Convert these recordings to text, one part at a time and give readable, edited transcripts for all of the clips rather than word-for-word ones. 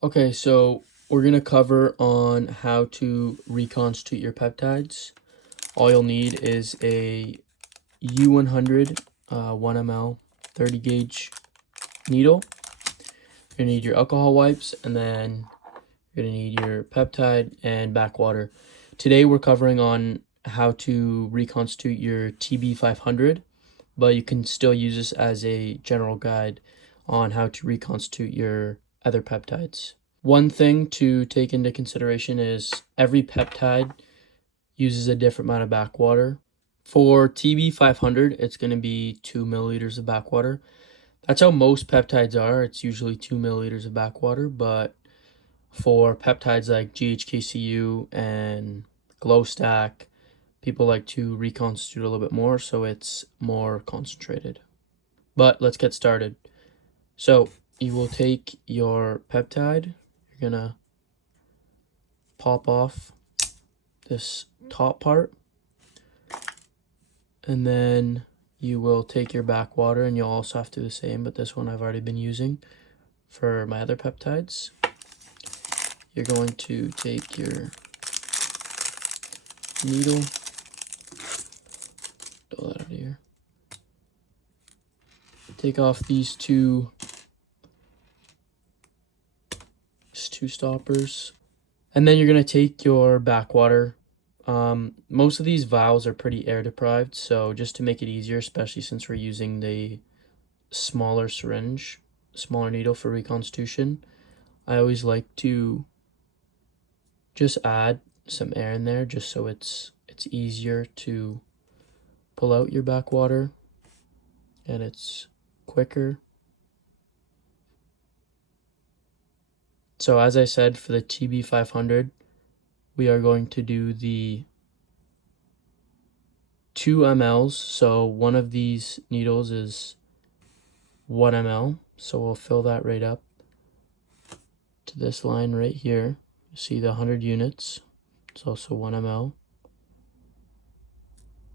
Okay, so we're going to cover on how to reconstitute your peptides. All you'll need is a U100 1 ml 30 gauge needle. You're going to need your alcohol wipes, and then you're going to need your peptide and backwater. Today we're covering on how to reconstitute your TB500, but you can still use this as a general guide on how to reconstitute your other peptides. One thing to take into consideration is every peptide uses a different amount of backwater. For TB500, it's going to be 2 milliliters of backwater. That's how most peptides are. It's usually 2 milliliters of backwater, but for peptides like GHKCU and GlowStack, people like to reconstitute a little bit more, so it's more concentrated. But let's get started. So you will take your peptide. You're gonna pop off this top part, and then you will take your backwater, and you'll also have to do the same, but this one I've already been using for my other peptides. You're going to take your needle, pull that out of here, take off these two stoppers, and then you're going to take your backwater. Most of these vials are pretty air deprived, so just to make it easier, especially since we're using the smaller syringe, smaller needle for reconstitution, I always like to just add some air in there just so it's easier to pull out your backwater and it's quicker. So as I said, for the TB500, we are going to do the 2 mLs. So one of these needles is 1 ml. So we'll fill that right up to this line right here. You see the 100 units. It's also 1 ml.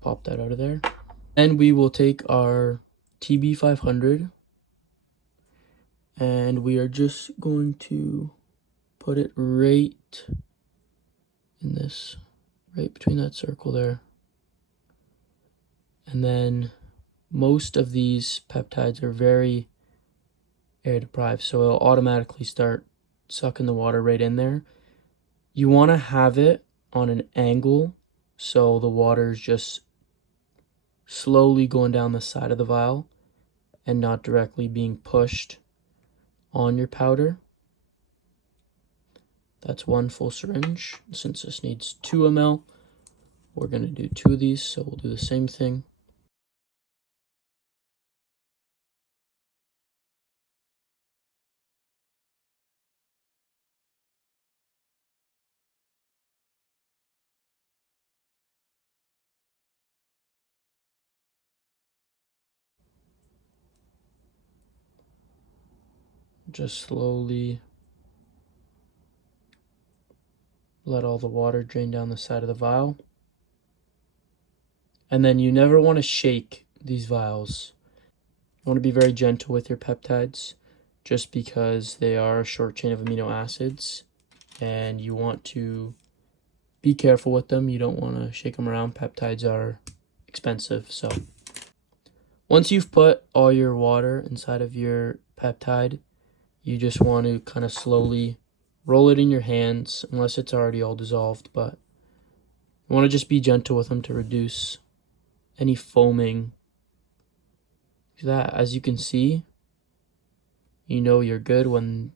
Pop that out of there. And we will take our TB500 and we are just going to put it right in this, right between that circle there. And then most of these peptides are very air deprived, so it'll automatically start sucking the water right in there. You want to have it on an angle so the water is just slowly going down the side of the vial and not directly being pushed on your powder. That's one full syringe. Since this needs 2 ml, we're going to do 2 of these, so we'll do the same thing. Just slowly let all the water drain down the side of the vial. And then you never want to shake these vials. You want to be very gentle with your peptides just because they are a short chain of amino acids and you want to be careful with them. You don't want to shake them around. Peptides are expensive. So once you've put all your water inside of your peptide, you just want to kind of slowly roll it in your hands, unless it's already all dissolved, but you want to just be gentle with them to reduce any foaming. That, as you can see, you know you're good when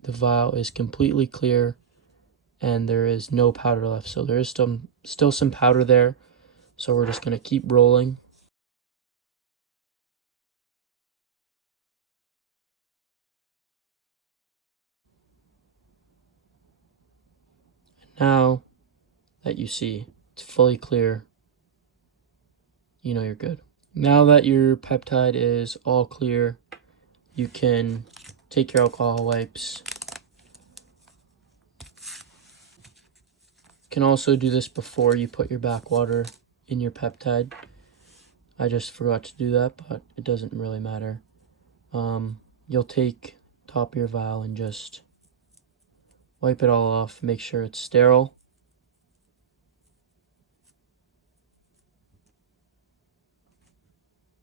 the vial is completely clear and there is no powder left. So there is still some powder there, so we're just going to keep rolling. Now that you see it's fully clear, you know you're good. Now that your peptide is all clear, you can take your alcohol wipes. You can also do this before you put your backwater in your peptide. I just forgot to do that, but it doesn't really matter. You'll take top of your vial and just Wipe it all off, make sure it's sterile.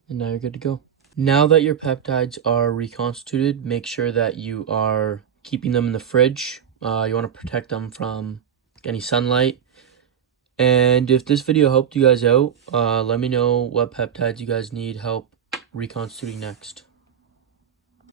And now you're good to go. Now that your peptides are reconstituted, make sure that you are keeping them in the fridge. You want to protect them from any sunlight. And if this video helped you guys out, let me know what peptides you guys need help reconstituting next.